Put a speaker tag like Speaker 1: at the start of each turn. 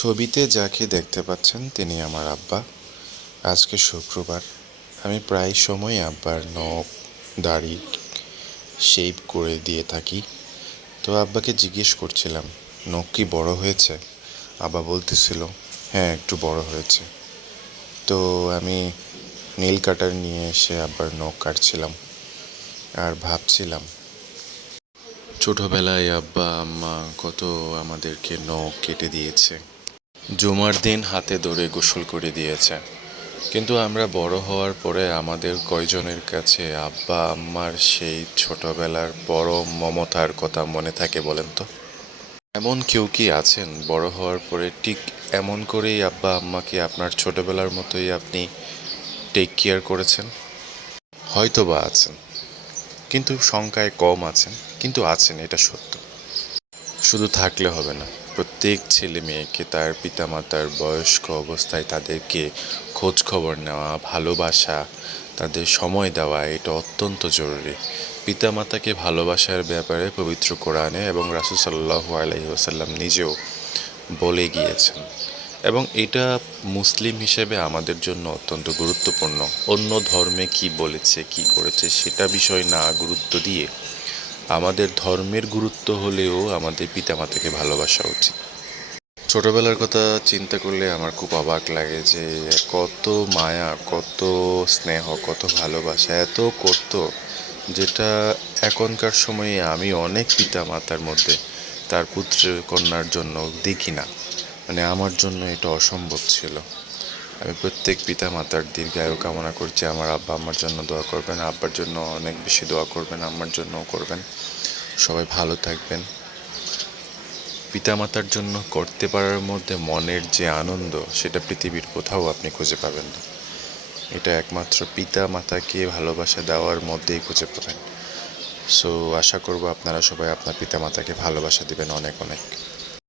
Speaker 1: ছবিতে যাকে দেখতে পাচ্ছেন তিনি আমার আব্বা। আজকে শুক্রবার। আমি প্রায় সময় আব্বার নখ, দাড়ি শেপ করে দিয়ে থাকি। তো আব্বাকে জিজ্ঞেস করছিলাম, নখ কি বড় হয়েছে? আব্বা বলতেছিল হ্যাঁ একটু বড় হয়েছে। তো আমি নীল কাটার নিয়ে এসে আব্বার নখ কাটছিলাম আর ভাবছিলাম, ছোটবেলায় আব্বা, আম্মা কত আমাদেরকে নখ কেটে দিয়েছে। জুমার দিন হাতে ধরে গোসল করে দিয়েছে। কিন্তু আমরা বড় হওয়ার পরে আমাদের কয়জনের কাছে আব্বা, আম্মার সেই ছোটবেলার বড় মমতার কথা মনে থাকে বলেন তো? এমন কেউ কি আছেন? বড় হওয়ার পরে ঠিক এমন করেই আব্বা, আম্মাকে আপনার ছোটবেলার মতোই আপনি টেক কেয়ার করেছেন? হয়তো বা আছেন। কিন্তু সংখ্যায় কম আছেন। কিন্তু আছেন, এটা সত্য। শুধু থাকলে হবে না। প্রত্যেক ছেলে মেয়েকে তার পিতামাতার বয়স্ক অবস্থায় তাদেরকে খোঁজ খবর নেওয়া, ভালোবাসা, তাদের সময় দেওয়া, এটা অত্যন্ত জরুরি। পিতামাতাকে ভালোবাসার ব্যাপারে পবিত্র কোরআনে এবং রাসুল সাল্লাহু আলহি ওসাল্লাম নিজেও বলে গিয়েছেন। এবং এটা মুসলিম হিসেবে আমাদের জন্য অত্যন্ত গুরুত্বপূর্ণ। অন্য ধর্মে কি বলেছে, কি করেছে, সেটা বিষয় না গুরুত্ব দিয়ে আমাদের ধর্মের গুরুত্ব হলেও আমাদের পিতামাতাকে ভালোবাসা উচিত। ছোটবেলার কথা চিন্তা করলে আমার খুব অবাক লাগে যে কত মায়া, কত স্নেহ, কত ভালোবাসা এত করতো, যেটা এখনকার সময়ে আমি অনেক পিতা মাতার মধ্যে তার পুত্র কন্যার জন্য দেখি না। মানে আমার জন্য এটা অসম্ভব ছিল। আমি প্রত্যেক পিতা মাতার দীর্ঘায়ু কামনা করছি। আমার আব্বা আমার জন্য দোয়া করবেন, আব্বার জন্য অনেক বেশি দোয়া করবেন আমার জন্যও করবেন। সবাই ভালো থাকবেন। পিতামাতার জন্য করতে পারার মধ্যে মনের যে আনন্দ, সেটা পৃথিবীর কোথাও আপনি খুঁজে পাবেন না। এটা একমাত্র পিতা মাতাকে ভালোবাসা দেওয়ার মধ্যেই খুঁজে পাবেন। সো আশা করব আপনারা সবাই আপনার পিতা মাতাকে ভালোবাসা দিবেন অনেক অনেক।